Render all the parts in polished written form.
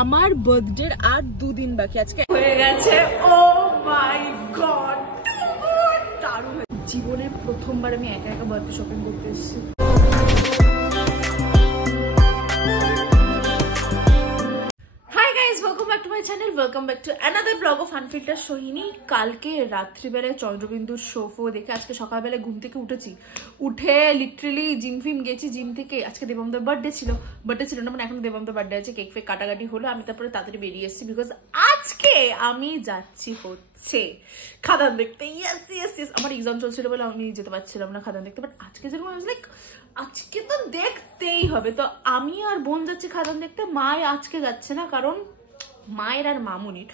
আমার বার্থডে আর 2 দিন বাকি, আজকে হয়ে গেছে। ও মাই গড, দারুণ। জীবনে প্রথমবার আমি একা একা বার্থডে শপিং করতে এসেছি। Welcome back to my channel, welcome back to another blog of unfilter Sohini. কালকে রাত্রিবেলায় চন্দ্রবিন্দুর শো দেখে আজকে সকালবেলায় ঘুম থেকে উঠে লিটারেলি জিম ফিম গেছি। জিম থেকে আজকে দেবমদার বার্থডে ছিল না, মানে এখন দেবমদার বার্থডে আছে, কেক ফেক কাটাকাটি হলো। আমি তারপরে তাড়াতাড়ি বেরিয়ে এসেছি বিকজ আজকে আমি যাচ্ছি হচ্ছে খাদান দেখতে। ইয়েস আমার এক্সাম চলছিল বলে আমি যেতে পারছিলাম না খাদান দেখতে, বাট আজকে যেরকম লাইক আজকে তো দেখতেই হবে। তো আমি আর বোন যাচ্ছি খাদান দেখতে। মায় আজকে যাচ্ছে না, কারণ মায়ের আর মামুনির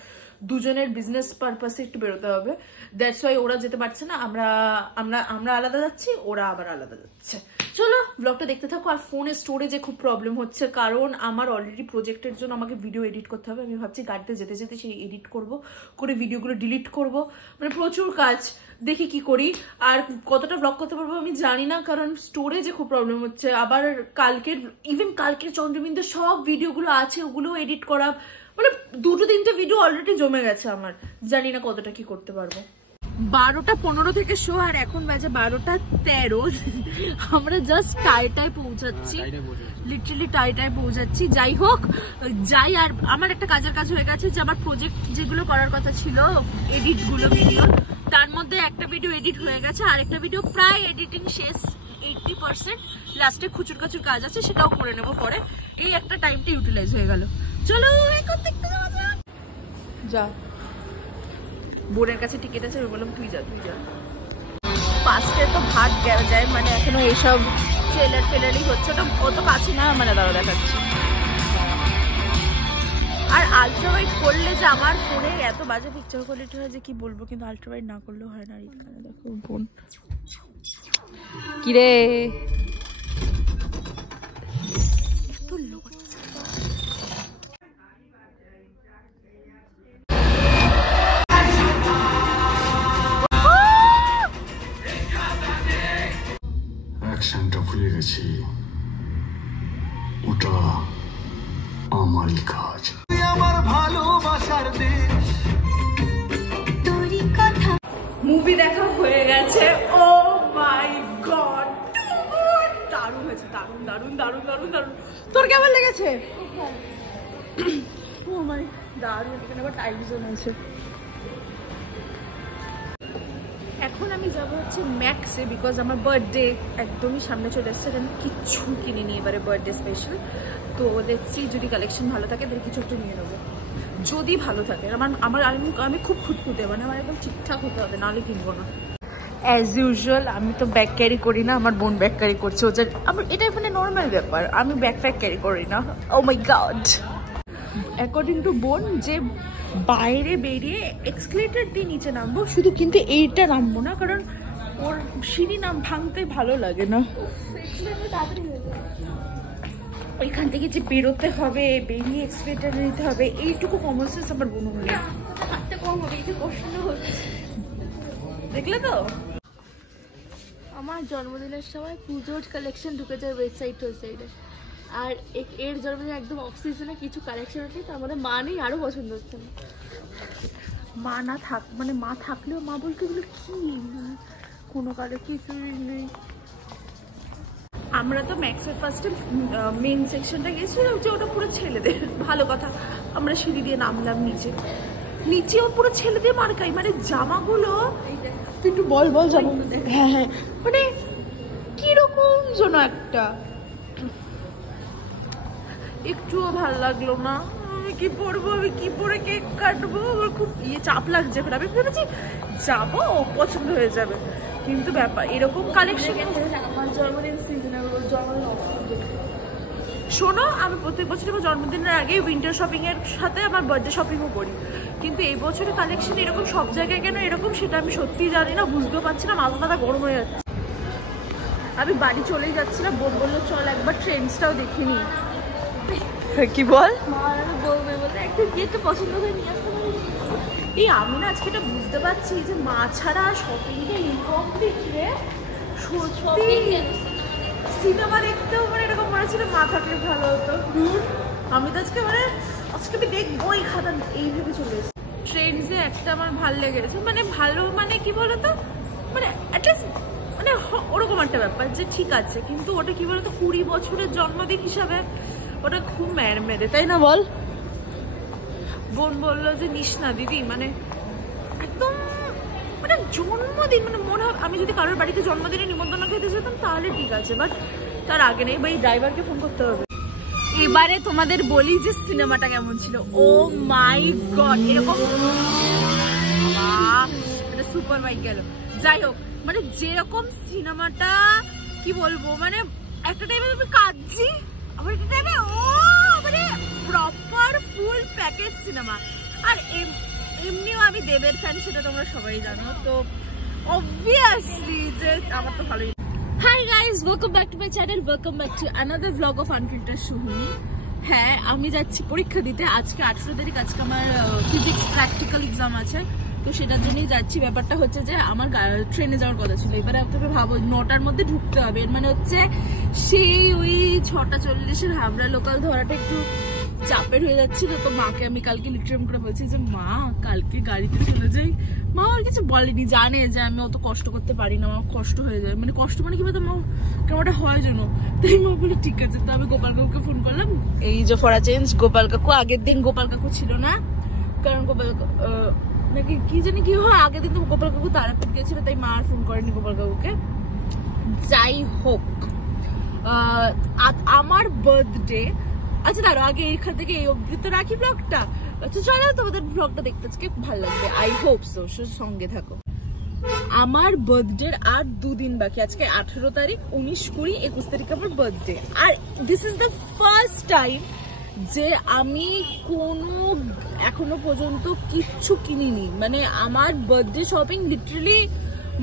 দুজনের বিজনেস পারপাসে একটু বেরোতে হবে, দ্যাটস ওয়াই ওরা যেতে পারছে না। আমরা আলাদা যাচ্ছি, ওরা আবার আলাদা যাচ্ছে। চলো ব্লগটা দেখতে থাকো। আর ফোনের স্টোরেজে খুব প্রবলেম হচ্ছে, কারণ আমার অলরেডি প্রজেক্টের জন্য আমাকে ভিডিও এডিট করতে হবে। আমি ভাবছি গাড়িতে যেতে যেতে সেই এডিট করে ভিডিওগুলো ডিলিট করব, মানে প্রচুর কাজ। দেখি কি করি, আর কতটা ব্লগ করতে পারবো আমি জানি না, কারণ স্টোরেজে খুব প্রবলেম হচ্ছে। আবার কালকের চন্দ্রবিন্দুর সব ভিডিওগুলো আছে, ওগুলো এডিট করা, মানে 2-3টে ভিডিও অলরেডি জমে গেছে আমার। জানি না কতটা কি করতে পারবো। 12:15 থেকে শো, আর এখন বাজে 12:13। আমরা জাস্ট টাইটায় পৌঁছাচ্ছি, লিটারালি টাইটায় পৌঁছাচ্ছি। যাই হোক, আর আমার একটা কাজ হয়ে গেছে, যে আমার প্রজেক্ট যেগুলো করার কথা ছিল এডিটগুলো ভিডিও, তার মধ্যে একটা ভিডিও এডিট হয়ে গেছে, আর একটা ভিডিও প্রায় এডিটিং শেষ 80%। লাস্টে খুচুর কাচুর কাজ আছে, সেটাও করে নেবো পরে। এই একটা টাইমটা ইউটিলাইজ হয়ে গেল। চলো এখন দেখতে যাওয়া যাক। যা, বোনের কাছে টিকিট আছে, আমি বললাম তুই যা। ফার্স্টে তো ভাট যায়, মানে এখনো এইসব ট্রেলারই হচ্ছে, ওটা অত কাছে না, মানে দাঁড়া দেখাচ্ছি। আর আলট্রাওয়াইড করলে যে আমার ফোনে এত বাজে পিকচার কোয়ালিটি হয় যে কি বলবো, কিন্তু আলট্রাওয়াইড না করলেও হয় না। এখানে দেখো বোন কিরে, এত লোক। অ্যাকশনটা ভুলে গেছি, ওটা আমারই কাজ। আমার ভালোবাসার দেশ, মুভি দেখা হয়ে গেছে। ও মাই গড, দারুণ হয়েছে, দারুণ। তোর কেমন লেগেছে? ও মাই দারুণ। এখানে আবার টাইম জোন আছে। এখন আমি যাবো হচ্ছে ম্যাক্সে, বিকজ আমার বার্থডে একদমই সামনে চলে এসছে। আমি কিচ্ছু কিনিনি এবারে বার্থডে স্পেশাল। তো দেখছি যদি কালেকশন ভালো থাকে তাহলে কিছু একটু নিয়ে নেবো, যদি ভালো থাকে। আমি খুব খুঁতখুঁতে, মানে আমার একদম ঠিকঠাক হতে হবে, নাহলে কিনবো না। অ্যাজ ইউজুয়াল আমি তো ব্যাগ ক্যারি করি না, আমার বোন ব্যাগ ক্যারি করছে। আমার এটা মানে নর্মাল ব্যাপার, আমি ব্যাগ ক্যারি করি না। ও মাই গড, অ্যাকর্ডিং টু বোন, যে বাইরে বেরিয়ে এক্সকেলেটর দিয়ে নিচে নামবো শুধু, কিন্তু এইটা নামবো না, কারণ ওর সিঁড়ি ভাঙতে ভালো লাগে না। ওইখান থেকে যে বেরোতে হবে, বেরিয়ে এক্সকেলেটর নিতে হবে, এইটুকু কমন সেন্স আমার বোন নেই। দেখলে তো, আমার জন্মদিনের সময় পুজোর কালেকশন ঢুকে যায় ওয়েবসাইটে, আর এর জন্মদিন একদম অফ সিজনে কিছু কালেকশন আছে, তার মধ্যে মা নেই, আরো পছন্দ হচ্ছে না। মা থাকলেও মা বলতে এগুলো কি, কোনো কালে কিছুই নেই। আমরা তো ম্যাক্সের ফার্স্টে মেন সেকশনটা গেছিলাম, যে ওটা পুরো ছেলেদের। ভালো কথা, আমরা সিঁড়ি দিয়ে নামলাম নিচেও পুরো ছেলেদের মার্কাই, মানে জামাগুলো একটু বল জামা। হ্যাঁ, মানে কিরকম যেন একটুও ভাল লাগলো না। আমি কি পরবো, আমি কি পরে কেক কাটবো, আমার খুব চাপ লাগছে। আমি ভেবেছি যাবো, পছন্দ হয়ে যাবে, কিন্তু ব্যাপার এরকম কালেকশন। আমার জন্মদিন সিজনে শোনো, আমি প্রত্যেক বছর আমার জন্মদিনের আগে উইন্টার শপিং এর সাথে আমার বার্থডে শপিংও করি, কিন্তু এই বছরের কালেকশন এরকম সব জায়গায় কেন এরকম সেটা আমি সত্যিই জানি না, বুঝতেও পারছি না, মাথা গরম হয়ে যাচ্ছে। আমি বাড়ি চলেই যাচ্ছিলাম, বোন বললো চল একবার ট্রেন্ডসটাও দেখে নি। কি বল, পছন্দ করে নিয়ে আসতে পারি। এই আমি না আজকে এটা বুঝতে পারছি যে মা ছাড়া শপিংটা ইনকমপ্লিট রে। সত্যি সিনেমা দেখতেও মানে এরকম মনে ছিল মা থাকলে ভালো হতো। আমি তো আজকে মানে আজকে আমি দেখবোই খাতা, এই ভেবে চলে এসেছি। ট্রেন্ডসে একটা আমার ভালো লেগেছে, মানে ভালো মানে কি বলতো, মানে অ্যাটলিস্ট মানে ওরকম একটা ব্যাপার যে ঠিক আছে, কিন্তু ওটা কি বলতো 20 বছরের জন্মদিন হিসাবে ওটা খুব মেরে, তাই না বল? বোন বললো যে নিস না দিদি, মানে একদম মানে জন্মদিন, মানে মনে হয় আমি যদি কারোর বাড়িতে জন্মদিনে নিমন্ত্রণ খেতে যেতাম তাহলে ঠিক আছে, বাট তার আগে নেই। ভাই ড্রাইভারকে ফোন করতে হবে। এবারে তোমাদের বলি যে সিনেমাটা কেমন ছিল। ও মাই গড, এরকম সুপার বাইক গেল। যাই হোক, মানে যেরকম সিনেমাটা কি বলবো, মানে একটা টাইমে তুমি কাঁদছি, আবার একটা টাইমে ও মানে প্রপার ফুল প্যাকেজ সিনেমা। আর এমনিও আমি দেবের ফ্যান, সেটা তোমরা সবাই জানো, তো অবভিয়াসলি যে আমার তো ভালোই। Hi guys, welcome back to my channel, welcome back to another blog of unfiltered Sohini. হ্যাঁ, আমি যাচ্ছি পরীক্ষা দিতে। আজকে 18 তারিখ, আজকে আমার ফিজিক্স প্র্যাকটিক্যাল এক্সাম আছে, তো সেটার জন্যই যাচ্ছি। ব্যাপারটা হচ্ছে যে আমার ট্রেনে যাওয়ার কথা ছিল, এবারে তুমি ভাবো 9টার মধ্যে ঢুকতে হবে, এর মানে হচ্ছে সেই ওই 6:40-এর হাবড়া লোকাল ধরাটা একটু চাপের হয়ে যাচ্ছিল। তো মাকে আমি কালকে লিটারাম করে বলছি যে মা কালকে গাড়িতে চলে যাই। মা আর কিছু বলেনি, জানে যে আমি অত কষ্ট করতে পারি না, আমার কষ্ট হয়ে যায়, মানে কষ্ট মানে কি বলতো মা কেমনটা হয় জন্য। তাই মা বলে ঠিক আছে। তো আমি গোপাল কাকুকে ফোন করলাম, এই যে ফরা চেঞ্জ গোপাল কাকু। আগের দিন গোপাল কাকু ছিল না, কারণ গোপাল নাকি কি জানি কি হয়, আগের দিন তো গোপাল কাকু তারাপীঠ গেছিল, তাই মা আর ফোন করেনি গোপাল কাকুকে। যাই হোক, আমার বার্থডে, আচ্ছা দাঁড়ো আগে এখান থেকে এই অবধি তো রাখি ব্লগটা। আচ্ছা চলো, তোমাদের ব্লগটা দেখতে আজকে ভালো লাগবে, আই হোপ সো, সঙ্গে থাকো। আমার বার্থডের আর 2 দিন বাকি, আজকে 18 তারিখ, 19, 20, 21 তারিখ আমার বার্থডে। আর this is the first time যে আমি কোনো এখনো পর্যন্ত কিচ্ছু কিনিনি। মানে আমার বার্থডে শপিং লিটারালি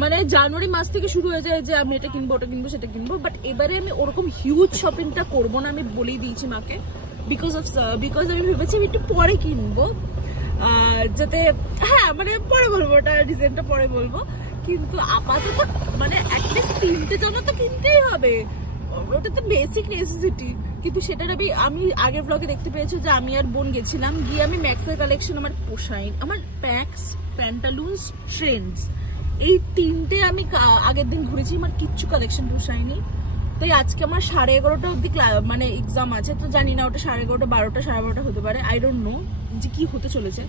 মানে জানুয়ারি মাস থেকে শুরু হয়ে যায় যে আমি এটা কিনবো, ওটা কিনবো, সেটা কিনবো, বাট এবারে আমি ওরকম হিউজ শপিংটা করবো না, আমি বলেই দিয়েছি মাকে। বিকজ আমি ভেবেছি আমি একটু পরে কিনবো, যাতে হ্যাঁ মানে পরে বলবো, ওটা ডিজাইনটা পরে বলবো, কিন্তু আপাতত মানে অ্যাটলিস্ট 3টে জামা তো কিনতেই হবে, ওটা তো বেসিক নেসেসিটি। কিন্তু সেটার আমি আগের ব্লগে দেখতে পেয়েছি যে আমি আর বোন গেছিলাম, গিয়ে আমি ম্যাক্সের কালেকশন আমার পোষাই, আমার প্যাক্স, প্যান্টালুন্স, ট্রেন্ডস, এই 3টে আমি আগের দিন ঘুরেছি, আমার কিচ্ছু কালেকশন পোষায়নি। তাই আজকে আমার 11:30 অব্দি মানে এক্সাম আছে, তো জানি না ওটা 11:30, 12টা, 12:30 হতে পারে, আই ডোন্ট নো যে কি হতে চলেছে।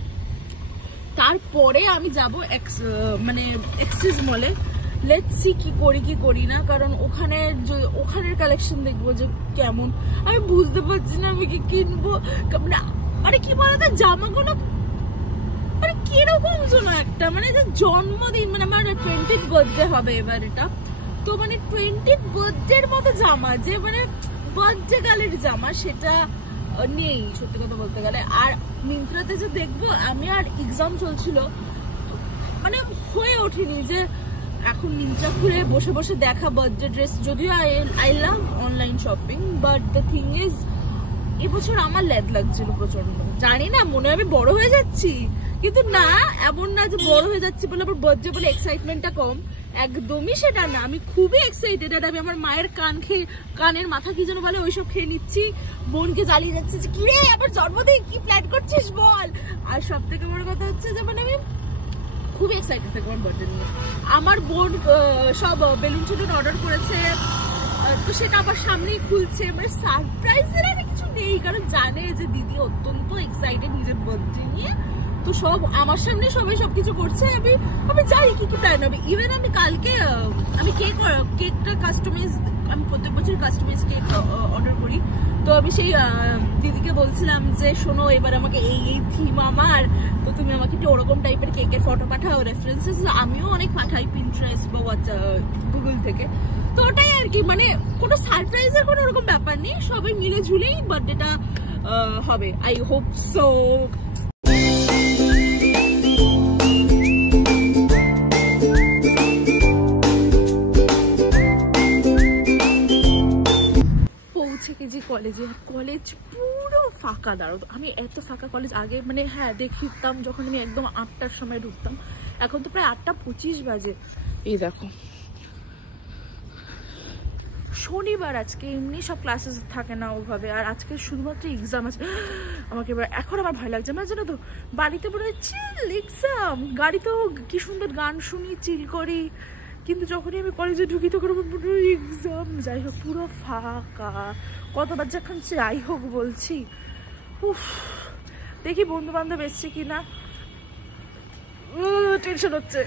তারপরে আমি যাব মানে এক্সচেঞ্জ মলে, লেটস সি কি করি না, কারণ ওখানের কালেকশন দেখবো যে কেমন। আমি বুঝতে পারছি না আমি কি কিনবো, মানে কি বলতো জামাগুলো মানে কিরকম যেন একটা, মানে যে জন্মদিন, মানে আমার 20th বার্থডে হবে এবার এটা, তো মানে 20th বার্থডের মতো জামা, যে মানে বার্থডে গালের জামা, সেটা নেই সত্যি কথা বলতে গেলে। আর মিন্ত্রাতে যে দেখবো, আমি আর এক্সাম চলছিল, মানে হয়ে ওঠেনি যে এখন মিন্ত্রা খুলে বসে বসে দেখা বার্থডে ড্রেস। যদিও I love online shopping, but the thing is এবছর আমার ল্যাদ লাগছিল প্রচন্ড। জানি না মনে হয় আমি বড় হয়ে যাচ্ছি, কিন্তু না, এমন না যে বড় হয়ে যাচ্ছি বলে আবার বার্থডে বলে এক্সাইটমেন্টটা কম, একদমই সেটা না। আমি খুবই এক্সাইটেড, আর আমি আমার মায়ের কানের মাথা কি যেন বলে ওইসব খেয়ে নিচ্ছি, বোনকে জ্বালিয়ে যাচ্ছে যে কি রে আবার জন্মদিন, কি প্ল্যান করছিস বল। আর সব থেকে বড় কথা হচ্ছে যে মানে আমি খুবই এক্সাইটেড থাকি আমার বার্থডে নিয়ে। আমার বোন সব বেলুন টেলুন অর্ডার করেছে, তো সেটা আবার সামনেই খুলছে, মানে সারপ্রাইজের আর কিছু নেই, কারণ জানে যে দিদি অত্যন্ত এক্সাইটেড নিজের বার্থডে নিয়ে, তো সব আমার সামনে সবাই সবকিছু করছে। আমি জানি কি প্ল্যান হবে। ইভেন আমি কালকে আমি কেকটা কাস্টমাইজ, আমি প্রত্যেক বছর কাস্টমাইজ কেক অর্ডার করি, তো আমি সেই দিদিকে বলছিলাম যে শোনো এবার আমাকে এই থিম আমার, তো তুমি আমাকে একটু ওরকম টাইপের কেকের ফটো পাঠাও, রেফারেন্সেস আমিও অনেক পাঠাই পিন্টারেস্ট বা গুগল থেকে, তো ওটাই আর কি। মানে কোনো সারপ্রাইজের কোনো ওরকম ব্যাপার নেই, সবাই মিলে ঝুলেই বার্থডেটা হবে, আই হোপ সো। কলেজ পুরো ফাঁকা, দাঁড়ো, আমি এত ফাঁকা কলেজ আগে মানে হ্যাঁ দেখতাম যখন আমি একদম 8টার সময় ঢুকতাম, এখন তো প্রায় 8:25 বাজে। এই দেখো শনিবার, আজকে এমনি সব ক্লাসেস থাকে না ওভাবে, আর আজকে শুধুমাত্র এক্সাম আছে। আমাকে এখন আমার ভয় লাগছে। আমার জানো তো বাড়িতে মনে হয় চিল এক্সাম, গাড়িতেও কি সুন্দর গান শুনি, চিল করি, কিন্তু যখনই আমি কলেজে ঢুকি তখন আমার মনে হয় এক্সাম। যাই হোক পুরো ফাঁকা, কতবার যখন যাই হোক বলছি। উফ, দেখি বন্ধু বান্ধব এসছে কিনা, টেনশন হচ্ছে।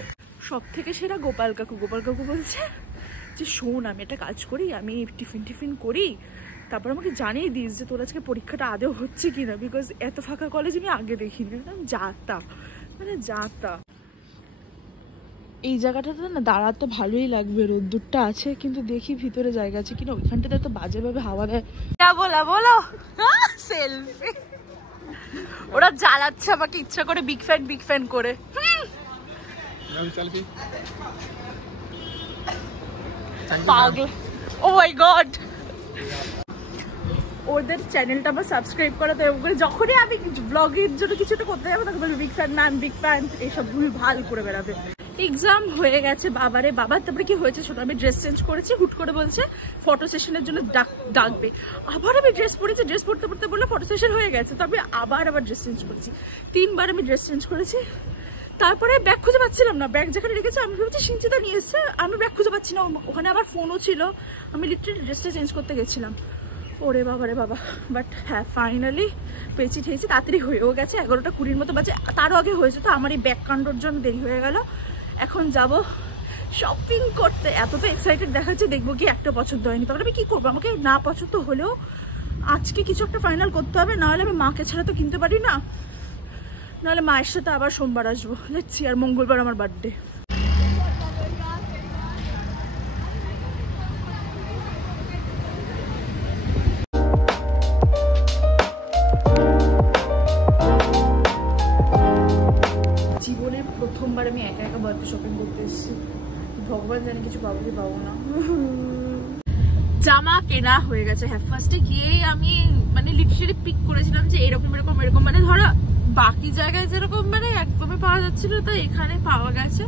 সব থেকে সেরা গোপাল কাকু বলছে যে শোন আমি একটা কাজ করি, আমি টিফিন করি, তারপর আমাকে জানিয়ে দিস যে তোর আজকে পরীক্ষাটা আদেও হচ্ছে কিনা, বিকজ এত ফাঁকা কলেজ আমি আগে দেখিনি। যাতা এই জায়গাটাতে না দাঁড়াতে ভালোই লাগবে, রোদ্দুরটা আছে, কিন্তু দেখি ভিতরে জায়গা আছে কিনা। ওইখানটাতে তো বাজে ভাবে হাওয়া দেয়। বলো সেলফি, ওরা জ্বালাচ্ছে আমাকে ইচ্ছা করে বিগ ফ্যান করে। পাগল, ও মাই গড। ওদের চ্যানেলটা আমার সাবস্ক্রাইব করা, তো যখনই আমি ব্লগের জন্য কিছুটা করতে যাবো তখন বলবো বিগ ফ্যান, এইসব ভুল ভাল করে বেড়াবে। এক্সাম হয়ে গেছে বাবারে বাবা। তারপরে কি হয়েছে শোনো, আমি ড্রেস চেঞ্জ করেছি, হুট করে বলছে ফটো সেশনের জন্য ডাকবে। আবার আমি ড্রেস পরেছি, ড্রেস পরতে বললে ফটো সেশন হয়ে গেছে, তবে আবার ড্রেস চেঞ্জ করেছি। 3 বার আমি ড্রেস চেঞ্জ করেছি। তারপরে ব্যাগ খুঁজে পাচ্ছিলাম না, ব্যাগ যেখানে রেখেছে আমি ভেবেছি সিঞ্চিতা নিয়ে এসছে, আমি ব্যাগ খুঁজে পাচ্ছি না। ওখানে আবার ফোনও ছিল, আমি লিটারালি ড্রেসটা চেঞ্জ করতে গেছিলাম। ওরে বাবা। বাট হ্যাঁ ফাইনালি পেয়েছি ঠেয়েছি, তাড়াতাড়ি হয়েও গেছে। 11টা 20 মতো বাজে, তারও আগে হয়েছে। তো আমার এই ব্যাগ কাণ্ডর জন্য দেরি হয়ে গেল। এখন যাব শপিং করতে। এতটা এক্সাইটেড দেখাচ্ছে, দেখবো কি একটা পছন্দ হয়নি, তাহলে আমি কি করবো? আমাকে না পছন্দ হলেও আজকে কিছু একটা ফাইনাল করতে হবে, নাহলে আমি মাকে ছাড়া তো কিনতে পারি না। নাহলে মায়ের সাথে আবার সোমবার আসবো, দেখছি। আর মঙ্গলবার আমার বার্থডে। জীবনে প্রথমবার আমি একা বার্থডে শপিং করতে এসেছি। ভগবান জানে কিছু পাবো কি পাবো না। জামা কেনা হয়ে গেছে। হ্যাঁ ফার্স্টে গিয়েই আমি মানে লিটারালি পিক করেছিলাম যে এরকম মানে ধরো বাকি জায়গায় যেরকম মানে একদমই পাওয়া যাচ্ছিল, তো এখানে পাওয়া গেছে।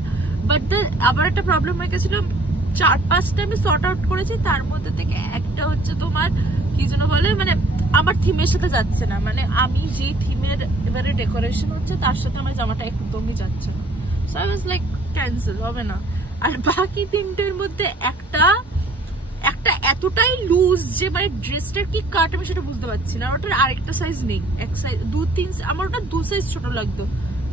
বাট আবার একটা প্রবলেম হয়ে গেছিল, 4-5টা আমি সর্ট আউট করেছি, তার মধ্যে থেকে একটা হচ্ছে তোমার কি যেন বলে, মানে আমার থিমের সাথে যাচ্ছে না। মানে আমি যে থিমের এবারে ডেকোরেশন হচ্ছে তার সাথে আমার জামাটা একদমই যাচ্ছে না। So I was like cancel, হবে না। আর বাকি 3টের মধ্যে একটা এতটাই লুজ যে মানে ড্রেসটার কি কাট আমি সেটা বুঝতে পারছি না। ওটার আরেকটা সাইজ নেই, এক সাইজ 2-3, আমার ওটা 2 সাইজ ছোট লাগতো,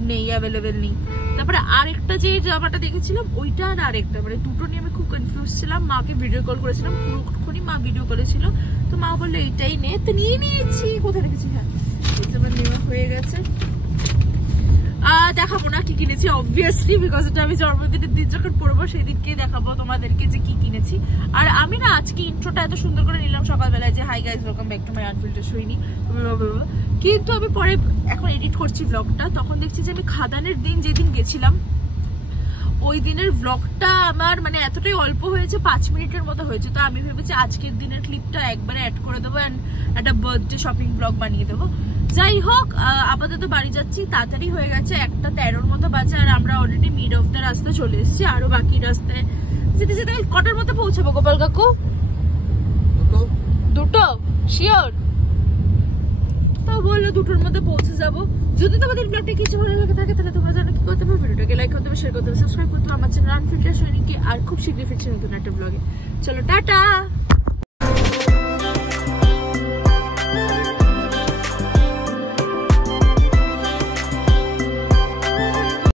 নেই, অ্যাভেলেবেল নেই। তারপরে আরেকটা যে জামাটা দেখেছিলাম ওইটা আর আরেকটা, মানে দুটো নিয়ে আমি খুব কনফিউজ ছিলাম। মাকে ভিডিও কল করেছিলাম, পুরোক্ষণই মা ভিডিও করেছিল, তো মা বললো এইটাই নে, তো নিয়ে নিয়েছি। কোথায় রেখেছি? হ্যাঁ আমার নেওয়া হয়ে গেছে। দেখাবো না কি কিনেছি অবভিয়াসলি, বিকজ এটা আমি জন্মদিনের দিন যখন পড়বো সেই দিনকেই দেখাবো তোমাদেরকে যে কি কিনেছি। আর আমি না আজকে ইন্ট্রোটা এত সুন্দর করে নিলাম সকালবেলায় যে hi guys welcome back to my unfilter Sohini, কিন্তু আমি পরে এখন এডিট করছি ব্লগটা, তখন দেখছি যে আমি খাদানের দিন যেদিন গেছিলাম ওই দিনের ব্লগটা আমার মানে এতটাই অল্প হয়েছে, 5 মিনিটের মতো হয়েছে। তো আমি ভেবেছি আজকের দিনের ক্লিপটা একবারে অ্যাড করে দেবো অ্যান্ড একটা বার্থডে শপিং ব্লগ বানিয়ে দেবো। যাই হোক, আপাতত বাড়ি যাচ্ছি, তাড়াতাড়ি হয়ে গেছে, 1:13 মতো বাজে, আর আমরা অলরেডি মিড অফ দ্য রাস্তা চলে এসেছি। আরো বাকি রাস্তায় যেতে যেতে কটার মতো পৌঁছাবো গোপাল কাকু? 2টো শিওর? তো বললো 2টোর মধ্যে পৌঁছে যাবো। যদি তোমাদের ব্লগটা কিছু ভালো লেগে থাকে তাহলে তোমরা জানো কি করতে হবে, ভিডিওটাকে লাইক করতে হবে, শেয়ার করতে হবে, সাবস্ক্রাইব করতে হবে আমার চ্যানেল আনফিল্টার সোহিনীকে। আর খুব শীঘ্রই ফিরছি নতুন একটা ব্লগে। চলো টাটা।